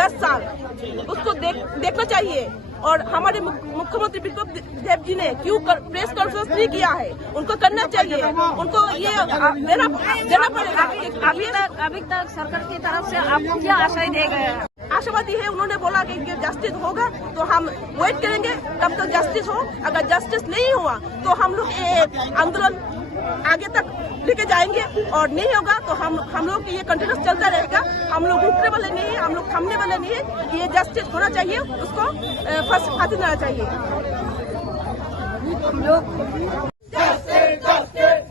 10 साल उसको देखना चाहिए। और हमारे मुख्यमंत्री विप्लव देव जी ने क्यों प्रेस कॉन्फ्रेंस नहीं किया है? उनको करना चाहिए, उनको ये देना पड़ेगा। अभी तक सरकार की तरफ से आपको क्या आशा दे गए? आशावादी है, उन्होंने बोला कि जस्टिस होगा तो हम वेट करेंगे तब तक जस्टिस हो। अगर जस्टिस नहीं हुआ तो हम लोग आंदोलन आगे तक लेके जाएंगे, और नहीं होगा तो हम लोग की ये कंटिन्यूस चलता रहेगा। हम लोग रुकने वाले नहीं है, हम लोग थमने वाले नहीं है। ये जस्टिस होना चाहिए, उसको फांसी देना चाहिए। हम लोग Justice! Justice!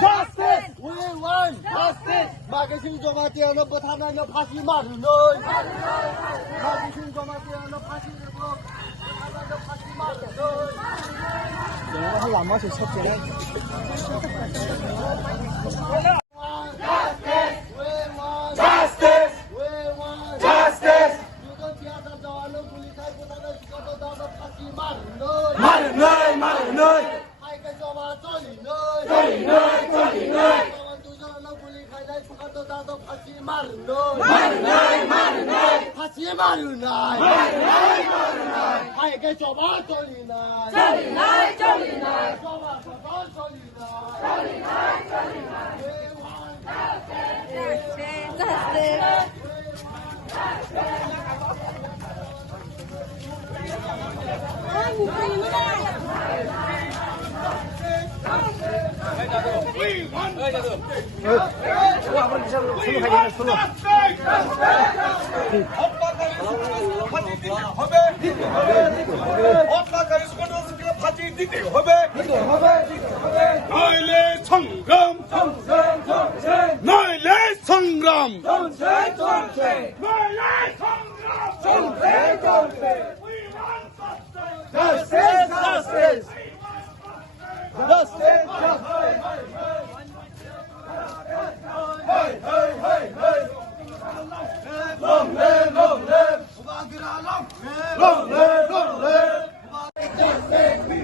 Justice! We want justice! Magasin Jomatiano, but I'm not passing Martin. Magasin Jomatiano, passing the book. I'm not passing Martin. How much is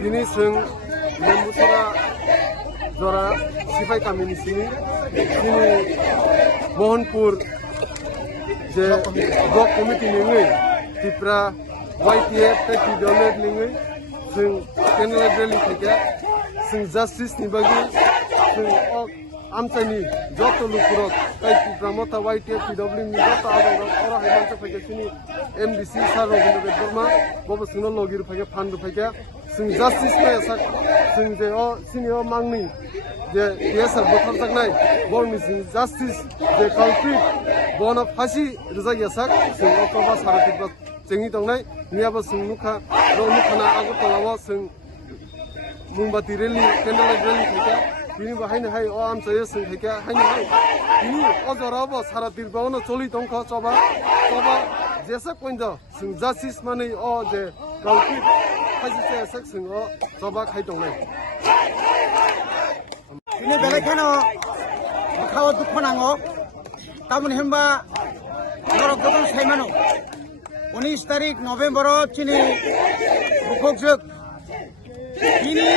Ini seng membuat Dora sifai kami di sini. Ini Mohanpur je blok komiti nengai, Tipra YPF teki download nengai, seng kenal rally kerja, seng justice ni bagi, seng amcani joto lukurok, teki pramota YPF PW ni joto orang hemat kerja sini MDC Saro Bunda Bedorma, bawa sunol logir kerja pandu kerja. Sing justice pe sak sing je senior mangni je yes botham tak nai bor mi sing justice je culprit bona phasi rizak yasak sing okaba saratik ba chengi tong nai niaba sing nukha ro nukhana agu tolawa sing mumbati rally candlelight rally thika bini bahaina hai o am chaye sing thika haini hai bini ojoraba saratik ba ono choli tongkha choba jesa pointa sing justice mane o je culprit Kasih sekseng o coba kai dong nai. Ini belai kan o, kau tu pernah o, tamun hemba, orang kotong saya mana? 19 tarik November o, cini bukok jek. Ini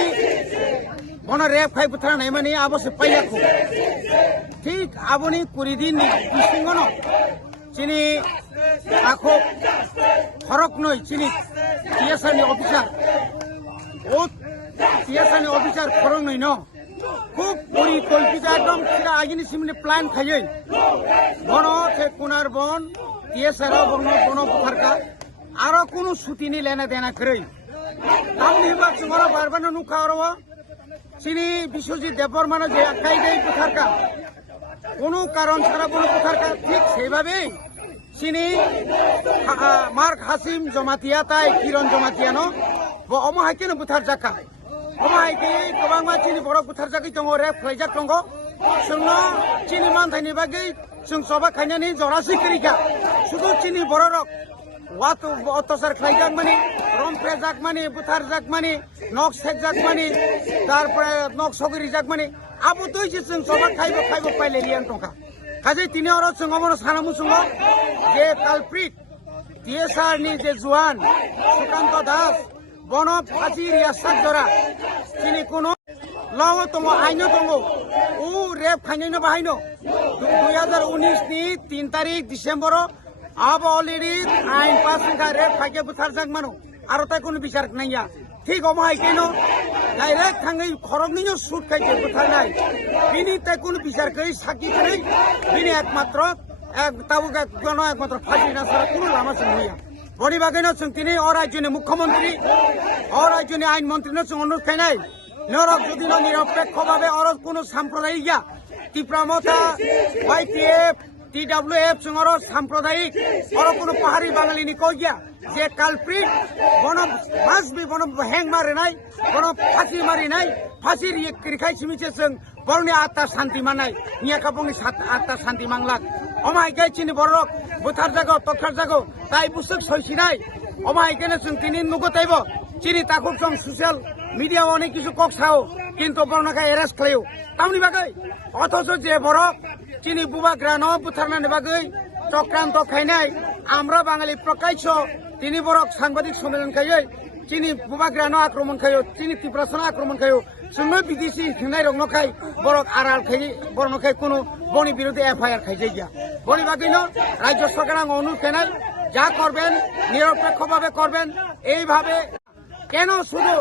mana rep kai putra nai mana ni abo sepaya ko. Tik abo ni kuridin ni bising ono. Cini aku horok noi cini biasa ni officer. Oh biasa ni officer horok noi no. খুব পরিকল্পিত একদম সেটা আগিনি সিমনি plan খাইয়ে বন সে কোনার বন TSR বন বন বুথারকা আরো কোনো সুতিনি লেনা দেনা করে তামনি হেবা চুমারা বারবানো নুখা আরো চিনি বিশ্বজিৎ দেববর্মানো যে আখ্যাই দেয় বুথারকা কোনো কারণ ছাড়া বন বুথারকা ঠিক সেইভাবেই চিনি মার্ক হাসিম জমাতিয়া তাই কিরণ জমাতিয়ানো অমহাইকেনো বুথার জাকা অমহাইকে गोबां मानसिनि बर' बुथार जागै दङ रेप खालायजाक दङ जोंनो चिनि मानथायनि बागै जों सबा खायनानै जरासै करिखा শুধু চিনি बर' रक वात अत्याचार खालायजाक माने रमफ्रे जाक माने बुथार जाक माने नक सेक जाक माने तारपरे नक सगरि जाक माने आबो तैसे जों सबा खायबो पाइलेरियान दंखा काजै तिनि अर जों अमनो सानामु जोङो जे कालप्रिट টিএসআর नि जे जुवान सुकान्त दास बन फाँसी रियासाक जरा चिनी कोनो लव दङ आइनो दङ उ रेप खाइनो बाहायनो 2019 नि 3 तारिख डिसेम्बर अब अलरेडी आइन पास का रेप खाइके बुथार जाक मानो आरो ताइ कोनो बिचार नाइया ठीक अमाय केनो डाइरेक्ट थाङै खरगनिनो सुट खाइके बुथार नाय बिनि ताइ कोनो बिचार गई साखि गई बिनि एकमात्र ताबुका गनो एकमात्र फाँसी ना सारा कोनो लामा सनैया बनि बागैनो जों दिनै राज्यनि मुख्यमन्त्री राज्यनि आइन मन्त्रीनो जों अनुरोध खायनाय नरक যদি নিরপেক্ষভাবে আর কোনো সাম্প্রদায়িক তীব্রমতা YPF TWF जों আর সাম্প্রদায়িক আর কোনো পাহাড়ি বাঙালিনি কইয়া যে কালপ্রিট বন মাসবি বন হ্যাং মারিনাই বন ফাঁসি মারিনাই ফাঁসি রিখাই সিমিছে जों বরনি আত্মা শান্তি মানাই নিয়া কাবংনি আত্মা শান্তি মাংলাক অমাইকে চিনি বরক বুথার জাগো তক্ষার জাগো তাই বুসুক সইছিনাই অমাইকেনে जों তিনি নুগতাইব চিনি তাকুক जों সোশ্যাল মিডিয়া অনেক কিছু কক সাও কিন্তু বর্ণাকে এরেস্ট খাইও তামনি বাগৈ অথচ যে বরক চিনি বুবাগ্রানো বুথারনানি বাগৈ চক্রান্ত খাইনাই আমরা বাঙালি প্রকাশ্য তিনি বরক সাংবাদিক সম্মেলন খাইयै চিনি বুবাগ্রানো আক্রমণ খাইও চিনি তীব্রাসনা আক্রমণ খাইও जोंनो বিদেশি হিংনাই রংনখাই বরক আড়াল খাই বর্ণখাই কোনো বনি বিরুদ্ধে এফআইআর খাইছে গিয়া বনি বাগৈনো রাজ্য সরকার অনুরোধ খাইনাই যা করবেন নিরপেক্ষভাবে করবেন এইভাবে কেন শুধু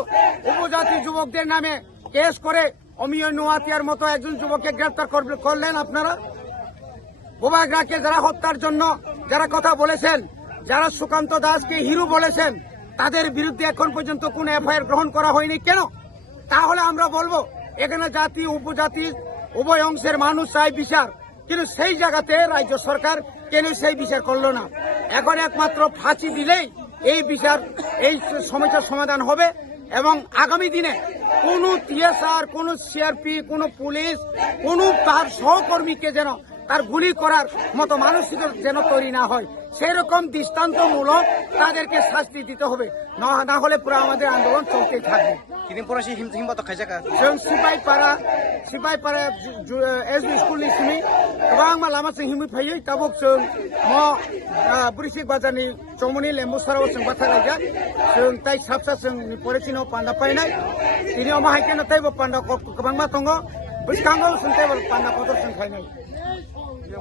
উপজাতি যুবকদের নামে কেস করে অমিয় নোয়াতিয়ার মতো একজন যুবককে গ্রেফতার করলেন আপনারা বুবাগ্রাকে যারা হত্যার জন্য যারা কথা বলেছেন যারা সুকান্ত দাসকে হিরো বলেছেন তাদের বিরুদ্ধে এখন পর্যন্ত কোনো এফআইআর গ্রহণ করা হয়নি কেন তাহলে আমরা বলবো এখানে জাতি উপজাতি উভয় অংশের মানুষ চাই বিচার কিন্তু সেই জায়গাতে রাজ্য সরকার কেন সেই বিচার করলো না এখন একমাত্র ফাঁসি দিলেই এই বিচার এই সমস্যার সমাধান হবে এবং আগামী দিনে কোনো টিএসআর কোনো সিআরপি কোনো পুলিশ কোনো তার সহকর্মীকে যেন তার গুলি করার মতো মানসিক যেন তৈরি না হয় সেরকম দৃষ্টান্তমূলক তাদেরকে শাস্তি দিতে হবে না হলে পুরো আমাদের আন্দোলন চলতেই থাকবে Kini porasi himbat kajaka. जों सिपाइपारा एसबी स्कुलनि सिमी गोबां लामा जों हिमै फैयो ताबुक जों बुरिसिक बाजारनि चौमनि लेम्बुसाराव जों बाथा गायजा जों ताइ साबसा जोंनि फरायसिनो पान्दा फायनाय दिनै अमाहायकेनो ताइबो पान्दा गोबां मा दङ बैसाङाव जों ताइबो पान्दा कदर जों फायनाय